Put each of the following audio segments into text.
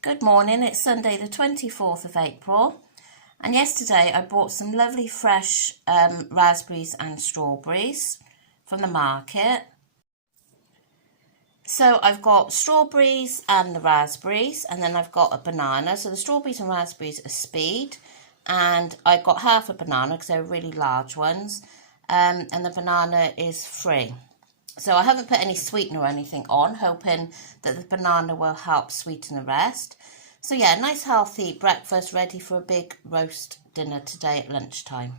Good morning, it's Sunday the 24th of April, and yesterday I bought some lovely fresh raspberries and strawberries from the market. So I've got strawberries and the raspberries, and then I've got a banana. So the strawberries and raspberries are speed, and I got half a banana because they're really large ones, and the banana is free. So I haven't put any sweetener or anything on, hoping that the banana will help sweeten the rest. So yeah, nice healthy breakfast ready for a big roast dinner today at lunchtime.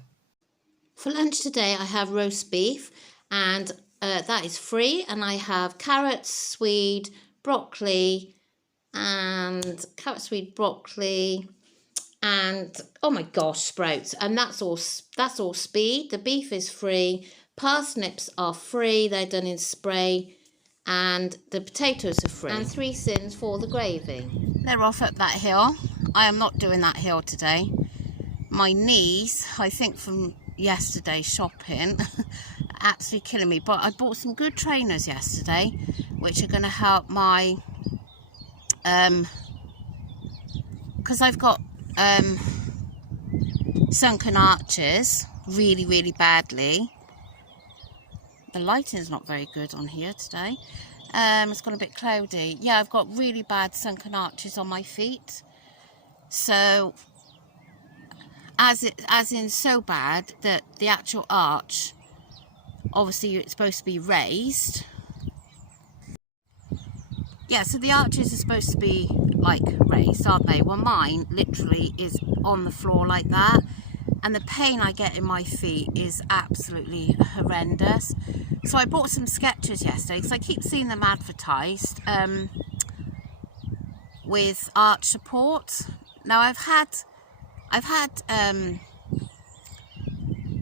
For lunch today I have roast beef, and that is free, and I have carrots, swede, broccoli, and oh my gosh, sprouts, and that's all speed. The beef is free, parsnips are free, they're done in spray, and the potatoes are free, and 3 cents for the gravy. They're off up that hill. I am not doing that hill today. My knees, I think from yesterday's shopping, are absolutely killing me, but I bought some good trainers yesterday which are going to help my because I've got sunken arches really badly. The lighting is not very good on here today. It's got a bit cloudy. Yeah, I've got really bad sunken arches on my feet. So as in so bad that the actual arch, obviously it's supposed to be raised. Yeah, so the arches are supposed to be like raised, aren't they? Well, mine literally is on the floor like that, and the pain I get in my feet is absolutely horrendous. So I bought some Skechers yesterday because I keep seeing them advertised with arch support. Now I've had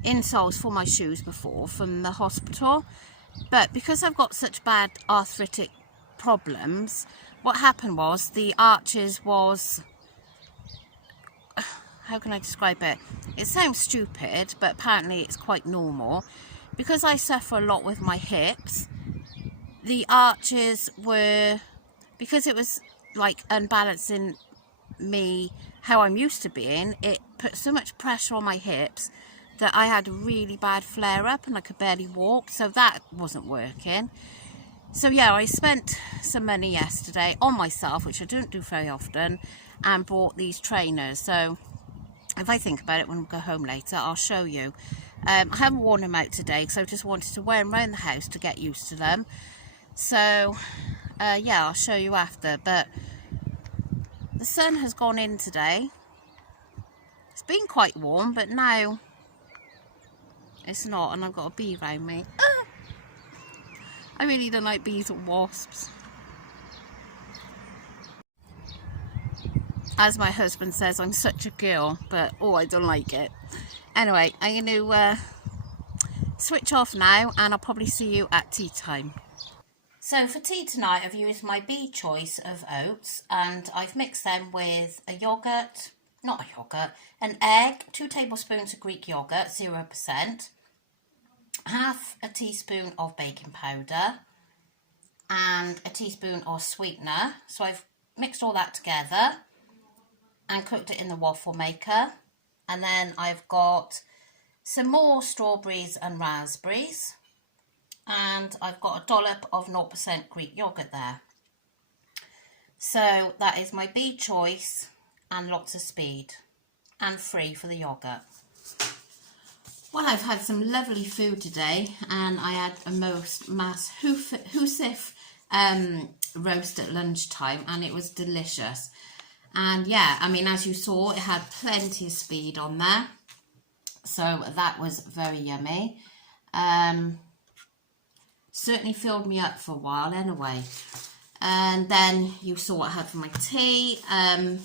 insoles for my shoes before from the hospital, but because I've got such bad arthritic problems, what happened was the arches was, how can I describe it? It sounds stupid, but apparently it's quite normal. Because I suffer a lot with my hips, the arches were, because it was like unbalancing me how I'm used to being, it put so much pressure on my hips that I had a really bad flare up and I could barely walk, so that wasn't working. So yeah, I spent some money yesterday on myself, which I don't do very often, and bought these trainers. So if I think about it when we go home later, I'll show you. I haven't worn them out today because I just wanted to wear them around the house to get used to them. So yeah, I'll show you after. But the sun has gone in today. It's been quite warm, but now it's not, and I've got a bee around me. I really don't like bees or wasps. As my husband says, I'm such a girl, but oh, I don't like it. Anyway, I'm going to switch off now, and I'll probably see you at tea time. So for tea tonight, I've used my bee choice of oats, and I've mixed them with a yogurt, not a yogurt, an egg, 2 tablespoons of Greek yogurt, 0%, half a teaspoon of baking powder, and a teaspoon of sweetener. So I've mixed all that together and cooked it in the waffle maker. And then I've got some more strawberries and raspberries, and I've got a dollop of 0% Greek yogurt there. So that is my bee choice, and lots of speed, and free for the yogurt. Well, I've had some lovely food today, and I had a mass Husif roast at lunchtime, and it was delicious. And yeah, I mean, as you saw, it had plenty of speed on there, so that was very yummy. Certainly filled me up for a while anyway. And then you saw what I had for my tea. A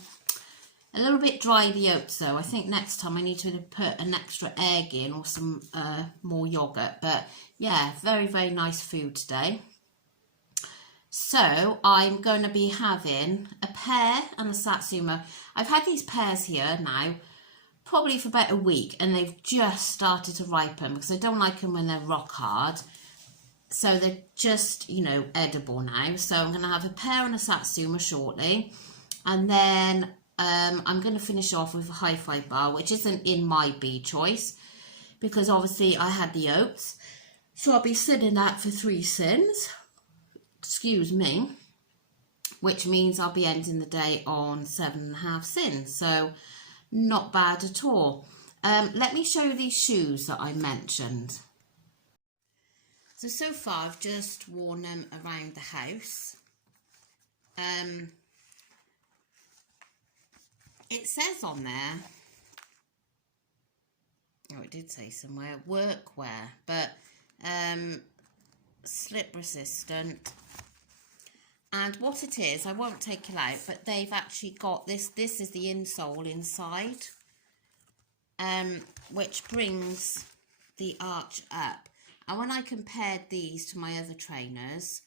little bit dry, the oats though. I think next time I need to put an extra egg in or some more yogurt. But yeah, very nice food today. So I'm going to be having a pear and a satsuma. I've had these pears here now probably for about a week, and they've just started to ripen because I don't like them when they're rock hard. So they're just, you know, edible now. So I'm going to have a pear and a satsuma shortly. And then I'm going to finish off with a hi-fi bar, which isn't in my B choice, because obviously I had the oats. So I'll be sitting that for 3 sins, excuse me, which means I'll be ending the day on 7.5 sins. So not bad at all. Let me show you these shoes that I mentioned. So far I've just worn them around the house. It says on there, oh, it did say somewhere, workwear, but slip resistant. And what it is, I won't take it out, but they've actually got this is the insole inside, which brings the arch up. And when I compared these to my other trainers,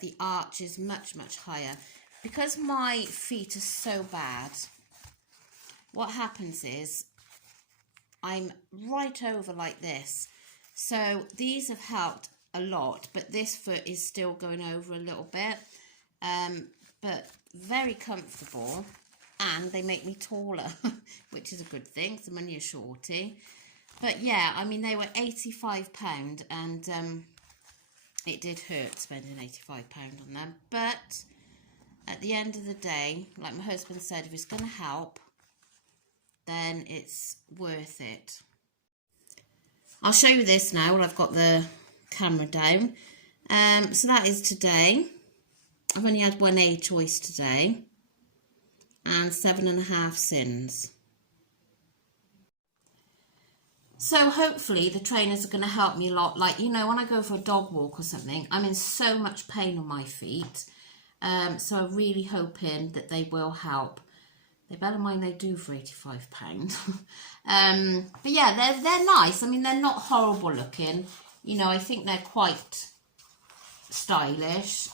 the arch is much, much higher. Because my feet are so bad, what happens is I'm right over like this. So these have helped a lot, but this foot is still going over a little bit. But very comfortable, and they make me taller, which is a good thing, because I'm only a shorty. But yeah, I mean, they were £85, and it did hurt spending £85 on them. But at the end of the day, like my husband said, if it's going to help, then it's worth it. I'll show you this now while I've got the camera down. So that is today. I've only had one A choice today, and 7.5 sins. So hopefully the trainers are going to help me a lot. Like, you know, when I go for a dog walk or something, I'm in so much pain on my feet. So I'm really hoping that they will help. They better mind they do for £85. But yeah, they're nice. I mean, they're not horrible looking. You know, I think they're quite stylish.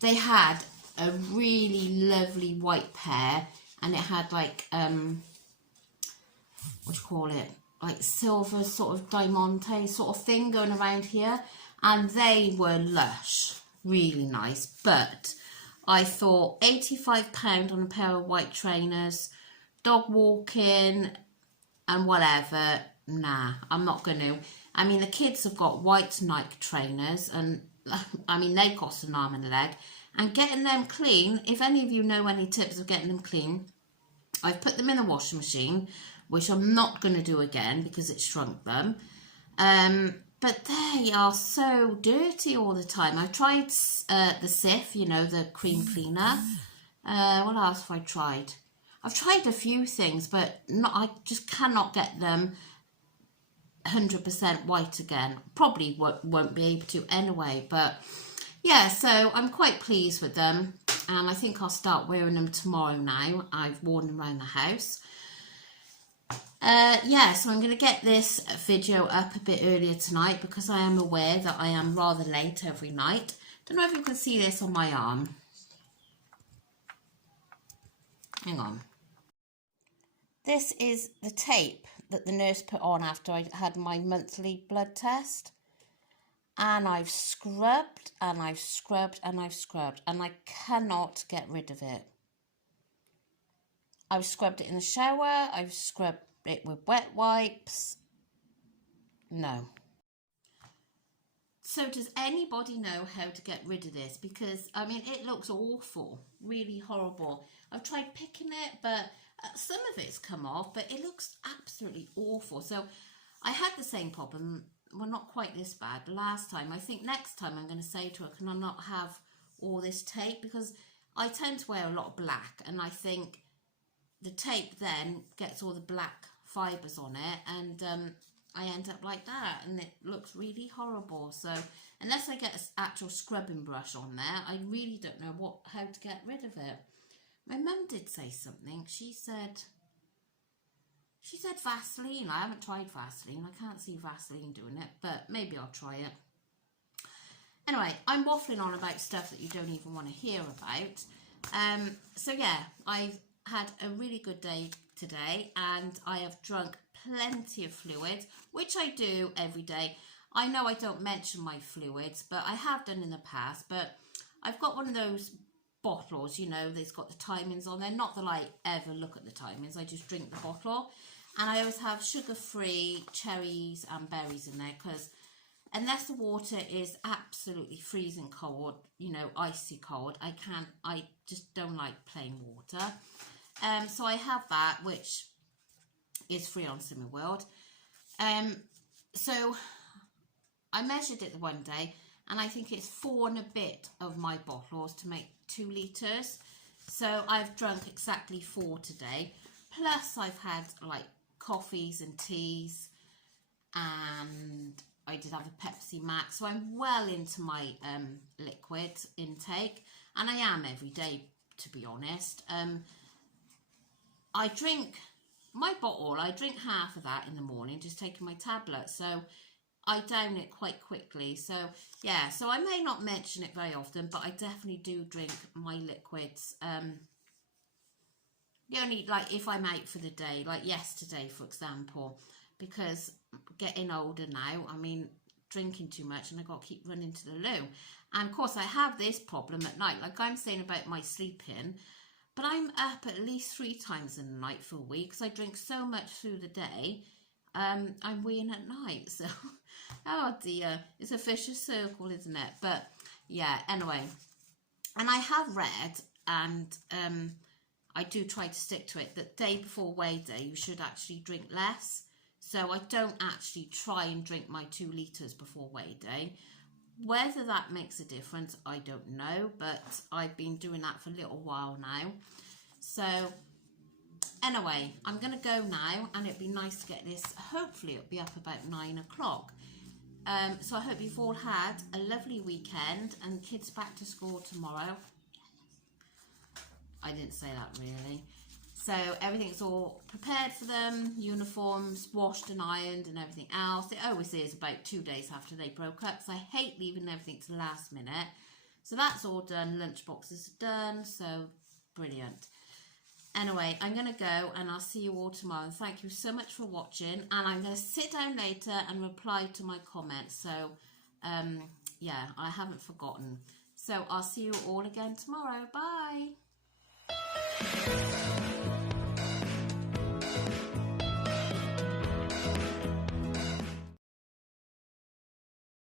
They had a really lovely white pair, and it had like what do you call it, like silver sort of diamante sort of thing going around here, and they were lush, really nice. But I thought £85 on a pair of white trainers, dog walking and whatever, nah, I'm not going to. I mean, the kids have got white Nike trainers, and I mean, they cost an arm and a leg. And getting them clean, if any of you know any tips of getting them clean, I've put them in a washing machine, which I'm not going to do again because it shrunk them. But they are so dirty all the time. I tried the Sif, you know, the cream cleaner. What else have I tried? I've tried a few things, but I just cannot get them 100% white again. Probably won't be able to anyway, but yeah, so I'm quite pleased with them, and I think I'll start wearing them tomorrow now. I've worn them around the house. Yeah, so I'm going to get this video up a bit earlier tonight, because I am aware that I am rather late every night. Don't know if you can see this on my arm. Hang on. This is the tape that the nurse put on after I had my monthly blood test. And I've scrubbed, and I've scrubbed, and I've scrubbed, and I cannot get rid of it. I've scrubbed it in the shower, I've scrubbed it with wet wipes. No. So does anybody know how to get rid of this? Because, I mean, it looks awful, really horrible. I've tried picking it, but some of it's come off, but it looks absolutely awful. So I had the same problem. Well, not quite this bad last time. I think next time I'm going to say to her, can I not have all this tape? Because I tend to wear a lot of black, and I think the tape then gets all the black fibres on it, and I end up like that, and it looks really horrible. So unless I get an actual scrubbing brush on there, I really don't know how to get rid of it. My mum did say something. She said Vaseline. I haven't tried Vaseline. I can't see Vaseline doing it, but maybe I'll try it. Anyway, I'm waffling on about stuff that you don't even want to hear about. So yeah, I've had a really good day today, and I have drunk plenty of fluids, which I do every day. I know I don't mention my fluids, but I have done in the past. But I've got one of those bottles, you know, they've got the timings on there. Not that I ever look at the timings, I just drink the bottle. And I always have sugar-free cherries and berries in there, because unless the water is absolutely freezing cold, you know, icy cold, I just don't like plain water. So I have that, which is free on Slimming World. So I measured it the one day, and I think it's 4 and a bit of my bottles to make 2 litres. So I've drunk exactly 4 today. Plus I've had like coffees and teas, and I did have a Pepsi Max. So I'm well into my liquid intake, and I am every day, to be honest. I drink my bottle, I drink half of that in the morning, just taking my tablet. So I down it quite quickly. So yeah, so I may not mention it very often, but I definitely do drink my liquids. The only, like, if I'm out for the day, like yesterday, for example, because getting older now, I mean, drinking too much, and I got to keep running to the loo. And of course, I have this problem at night, like I'm saying about my sleeping, but I'm up at least 3 times in the night for a week, because I drink so much through the day. I'm weeing at night, so oh dear, it's a vicious circle, isn't it? But yeah, anyway, and I have read, and I do try to stick to it, that day before weigh day you should actually drink less. So I don't actually try and drink my 2 litres before weigh day. Whether that makes a difference, I don't know, but I've been doing that for a little while now. So anyway, I'm going to go now, and it'd be nice to get this. Hopefully it'll be up about 9 o'clock. So I hope you've all had a lovely weekend, and kids back to school tomorrow. I didn't say that really. So everything's all prepared for them, uniforms washed and ironed and everything else. It always is about 2 days after they broke up, so I hate leaving everything to the last minute. So that's all done, lunch boxes are done, so brilliant. Anyway, I'm going to go, and I'll see you all tomorrow. Thank you so much for watching, and I'm going to sit down later and reply to my comments. So yeah, I haven't forgotten. So I'll see you all again tomorrow. Bye.